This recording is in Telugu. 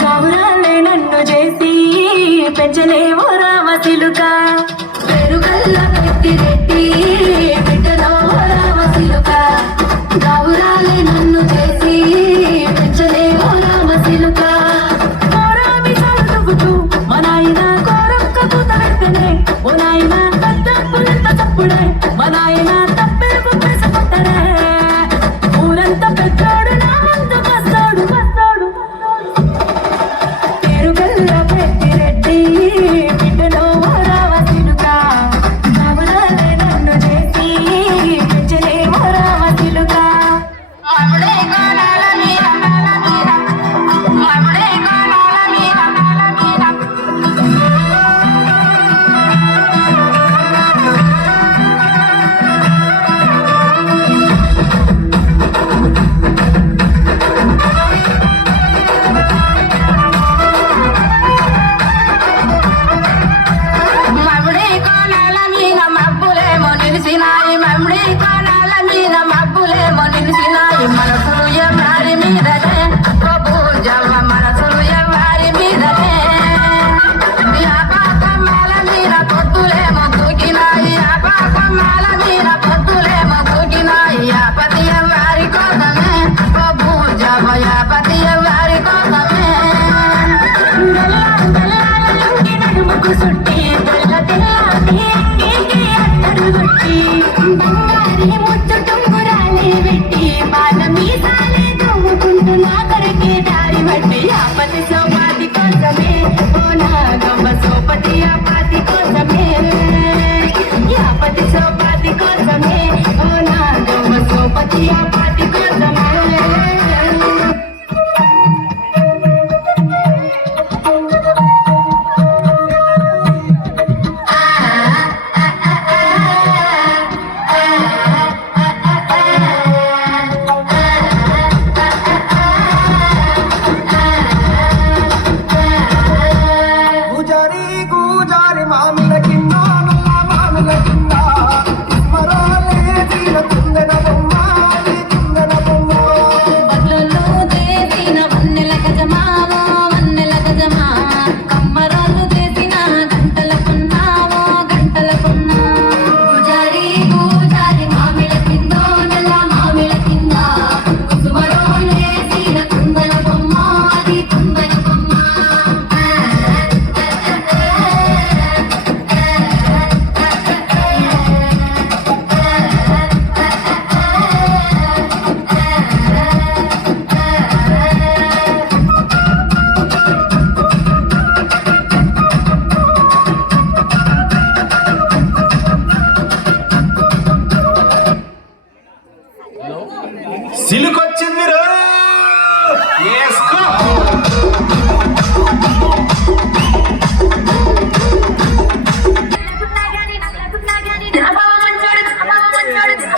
గౌరాలే నన్ను చేసి పెంచలేవో రామసిలుక పెరుగల్ల పెద్దిరెడ్డి బిడ్డలో రామసిలుక గౌరాలే నన్ను చేసి పెంచలేవో రామసిలుక కోరామి చదువుతూ మా నాయన కోరొక్క పూత వెంటనే ఓ నాయన తప్పులంత తప్పుడే మా నాయన తప్పే గుప్పెస పట్టడే ఊరంతా పెద్దోడు నా ముందు వస్తాడు వస్తాడు పెరుగల్ల పెద్దిరెడ్డి బిడ్డలో రామసిలుక గౌరాలే నన్ను చేసి పెంచలేవో రామసిలుక మముడే కోలాల మీద మముడే కోలాల మీద మముడే కోలాల మీద మబ్బులేమో నిలిసినాయి మముడే కోలాల మీద మబ్బులేమో నిలిసినాయి మనసులు ఎవరి మీదనే ఓ పూజమ్మ మనసులు ఎవరి మీదనే ఆపాకమ్మాల మీద పొద్దులేమో దూకినాయి ఆపాకమ్మాల మీద పొద్దులేమో దూకినాయి ఆపతి ఎవరి కోసమే ఓ పూజమ్మ ఆపతి ఎవరి కోసమే నడుముకు సుట్టి తెల్ల తెల్లాటి అత్తరు కొట్టి బంగారి ముద్దు టుంగురాలే పెట్టి బాల మీసాలే తవ్వుకుంటూ నా కొరకే దారి పట్టి ఆపతి సోపాతి కోసమే ఓ నా గవ్వ సోపతి ఆపాతి కోసమే ఆపతి సోపాతి కోసమే ఓ నా గవ్వ సోపతి ఆపాతి కోసమే గుజరి గుజరి మామిల కింద నల్ల మామిల కింద ఇస్మరాలే తీర కుందన బొమ్మ అది కుందన బొమ్మ బట్లలో చేసిన వన్నెల గజమావో వన్నెల గజమా కమ్మరాలు చేసిన గంటల కొన్నావో గంటల కొన్నా గుజారి గుజారి మామిల కిందో నల్ల మామిల కింద కుసుమరో చేసిన కుందన బొమ్మ అది కుందన బొమ్మ సిలుకొచ్చింది రో ఏస్కో నల్లగున్నా గాని నా బావ మంచోడు